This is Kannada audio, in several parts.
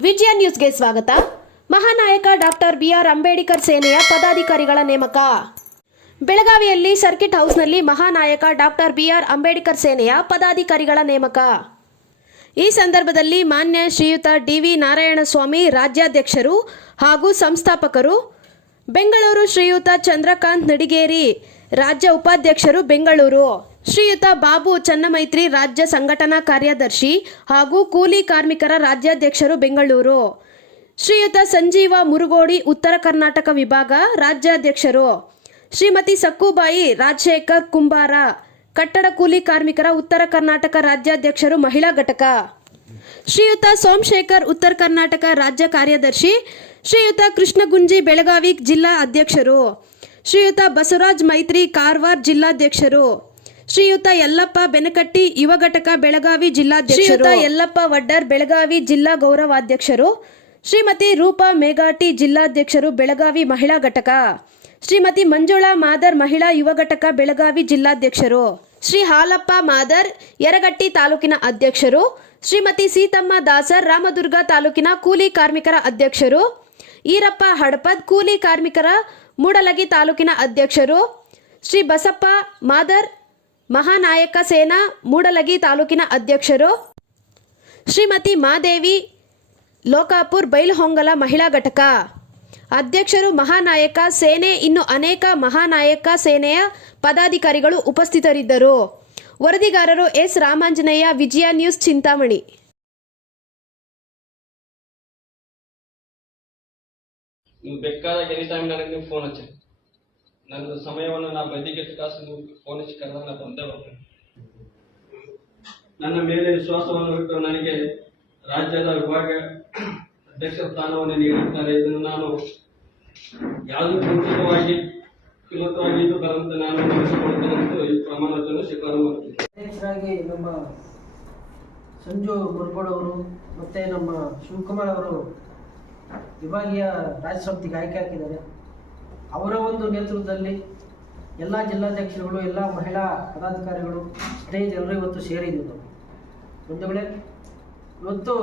ವಿಜಯ ನ್ಯೂಸ್ಗೆ ಸ್ವಾಗತ. ಮಹಾನಾಯಕ ಡಾಕ್ಟರ್ ಬಿಆರ್ ಅಂಬೇಡ್ಕರ್ ಸೇನೆಯ ಪದಾಧಿಕಾರಿಗಳ ನೇಮಕ. ಬೆಳಗಾವಿಯಲ್ಲಿ ಸರ್ಕಿಟ್ ಹೌಸ್ನಲ್ಲಿ ಮಹಾನಾಯಕ ಡಾಕ್ಟರ್ ಬಿಆರ್ ಅಂಬೇಡ್ಕರ್ ಸೇನೆಯ ಪದಾಧಿಕಾರಿಗಳ ನೇಮಕ. ಈ ಸಂದರ್ಭದಲ್ಲಿ ಮಾನ್ಯ ಶ್ರೀಯುತ ಡಿ.ವಿ. ನಾರಾಯಣಸ್ವಾಮಿ ರಾಜ್ಯಾಧ್ಯಕ್ಷರು ಹಾಗೂ ಸಂಸ್ಥಾಪಕರು, ಬೆಂಗಳೂರು ಶ್ರೀಯುತ ಚಂದ್ರಕಾಂತ್ ನಡಿಗೇರಿ ರಾಜ್ಯ ಉಪಾಧ್ಯಕ್ಷರು ಬೆಂಗಳೂರು, ಶ್ರೀಯುತ ಬಾಬು ಚನ್ನಮೈತ್ರಿ ರಾಜ್ಯ ಸಂಘಟನಾ ಕಾರ್ಯದರ್ಶಿ ಹಾಗೂ ಕೂಲಿ ಕಾರ್ಮಿಕರ ರಾಜ್ಯಾಧ್ಯಕ್ಷರು ಬೆಂಗಳೂರು, ಶ್ರೀಯುತ ಸಂಜೀವ ಮುರುಗೋಡಿ ಉತ್ತರ ಕರ್ನಾಟಕ ವಿಭಾಗ ರಾಜ್ಯಾಧ್ಯಕ್ಷರು, ಶ್ರೀಮತಿ ಸಕ್ಕುಬಾಯಿ ರಾಜಶೇಖರ್ ಕುಂಬಾರ ಕಟ್ಟಡ ಕೂಲಿ ಕಾರ್ಮಿಕರ ಉತ್ತರ ಕರ್ನಾಟಕ ರಾಜ್ಯಾಧ್ಯಕ್ಷರು ಮಹಿಳಾ ಘಟಕ, ಶ್ರೀಯುತ ಸೋಮಶೇಖರ್ ಉತ್ತರ ಕರ್ನಾಟಕ ರಾಜ್ಯ ಕಾರ್ಯದರ್ಶಿ, ಶ್ರೀಯುತ ಕೃಷ್ಣಗುಂಜಿ ಬೆಳಗಾವಿ ಜಿಲ್ಲಾ ಅಧ್ಯಕ್ಷರು, ಶ್ರೀಯುತ ಬಸವರಾಜ್ ಮೈತ್ರಿ ಕಾರವಾರ ಜಿಲ್ಲಾಧ್ಯಕ್ಷರು, ಶ್ರೀಯುತ ಯಲ್ಲಪ್ಪ ಬೆನಕಟ್ಟಿ ಯುವ ಘಟಕ ಬೆಳಗಾವಿ ಜಿಲ್ಲಾಧ್ಯಕ್ಷರು, ಶ್ರೀಯುತ ಯಲ್ಲಪ್ಪ ವಡ್ಡರ್ ಬೆಳಗಾವಿ ಜಿಲ್ಲಾ ಗೌರವಾಧ್ಯಕ್ಷರು, ಶ್ರೀಮತಿ ರೂಪಾ ಮೇಘಾಟಿ ಜಿಲ್ಲಾಧ್ಯಕ್ಷರು ಬೆಳಗಾವಿ ಮಹಿಳಾ ಘಟಕ, ಶ್ರೀಮತಿ ಮಂಜುಳಾ ಮಾದರ್ ಮಹಿಳಾ ಯುವ ಘಟಕ ಬೆಳಗಾವಿ ಜಿಲ್ಲಾಧ್ಯಕ್ಷರು, ಶ್ರೀ ಹಾಲಪ್ಪ ಮಾದರ್ ಯರಗಟ್ಟಿ ತಾಲೂಕಿನ ಅಧ್ಯಕ್ಷರು, ಶ್ರೀಮತಿ ಸೀತಮ್ಮ ದಾಸರ್ ರಾಮದುರ್ಗ ತಾಲೂಕಿನ ಕೂಲಿ ಕಾರ್ಮಿಕರ ಅಧ್ಯಕ್ಷರು, ಈರಪ್ಪ ಹಡಪದ್ ಕೂಲಿ ಕಾರ್ಮಿಕರ ಮೂಡಲಗಿ ತಾಲೂಕಿನ ಅಧ್ಯಕ್ಷರು, ಶ್ರೀ ಬಸಪ್ಪ ಮಾದರ್ ಮಹಾನಾಯಕ ಸೇನಾ ಮೂಡಲಗಿ ತಾಲೂಕಿನ ಅಧ್ಯಕ್ಷರು, ಶ್ರೀಮತಿ ಮಾದೇವಿ ಲೋಕಾಪುರ್ ಬೈಲಹೊಂಗಲ ಮಹಿಳಾ ಘಟಕ ಅಧ್ಯಕ್ಷರು, ಮಹಾನಾಯಕ ಸೇನೆ ಇನ್ನು ಅನೇಕ ಮಹಾನಾಯಕ ಸೇನೆಯ ಪದಾಧಿಕಾರಿಗಳು ಉಪಸ್ಥಿತರಿದ್ದರು. ವರದಿಗಾರರು ಎಸ್ ರಾಮಾಂಜನೇಯ, ವಿಜಯ ನ್ಯೂಸ್, ಚಿಂತಾಮಣಿ. ನೀವು ಬೇಕಾದಾಗ ಎನಿ ಟೈಮ್ ನನಗೆ ನೀವು ಫೋನ್ ಹಚ್ಚಿ, ನನ್ನ ಸಮಯವನ್ನು ನಾ ಬದಿಗೆಟ್ಟು ಕಾಸು ನೀವು ಫೋನ್ ಹಚ್ಚಿ ಕರೆದಾಗ ನಾನು ಬಂದೇ ಬರ್ತೇನೆ. ನನ್ನ ಮೇಲೆ ವಿಶ್ವಾಸವನ್ನು ಇಟ್ಟು ನನಗೆ ರಾಜ್ಯದ ವಿಭಾಗ ಅಧ್ಯಕ್ಷ ಸ್ಥಾನವನ್ನು ನೀಡಿದ್ದಾರೆ. ಇದನ್ನು ನಾನು ಯಾವುದೇ ಮುಂಚಿತವಾಗಿ ಇದು ಬರಂತೆ ನಾನು ನಡೆಸಿಕೊಳ್ತೇನೆ ಎಂದು ಈ ಪ್ರಮಾಣವನ್ನು ಸ್ವೀಕಾರ ಮಾಡ್ತೀನಿ. ಅಧ್ಯಕ್ಷರಾಗಿ ನಮ್ಮ ಸಂಜು ಮುರುಗೋಡವರು ಮತ್ತು ನಮ್ಮ ಶಿವಕುಮಾರ್ ಅವರು ವಿಭಾಗೀಯ ರಾಜ್ಯ ಸಮಿತಿಗೆ ಆಯ್ಕೆ ಹಾಕಿದ್ದಾರೆ. ಅವರ ಒಂದು ನೇತೃತ್ವದಲ್ಲಿ ಎಲ್ಲ ಜಿಲ್ಲಾಧ್ಯಕ್ಷರುಗಳು, ಎಲ್ಲ ಮಹಿಳಾ ಪದಾಧಿಕಾರಿಗಳು, ಸ್ನೇಹಿತರೆಲ್ಲರೂ ಇವತ್ತು ಸೇರಿದ್ದೀವಿ ನಾವು. ಬಂಧುಗಳೇ, ಇವತ್ತು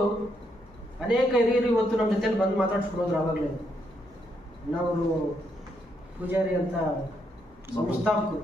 ಅನೇಕ ಹಿರಿಯರು ಇವತ್ತು ನಮ್ಮ ಜೊತೆಲಿ ಬಂದು ಮಾತಾಡ್ಸ್ಕೊಡೋದ್ರು. ಆವಾಗಲೇ ನಾವು ಪೂಜಾರಿ ಅಂತ ಸಂಸ್ಥಾಪಕರು,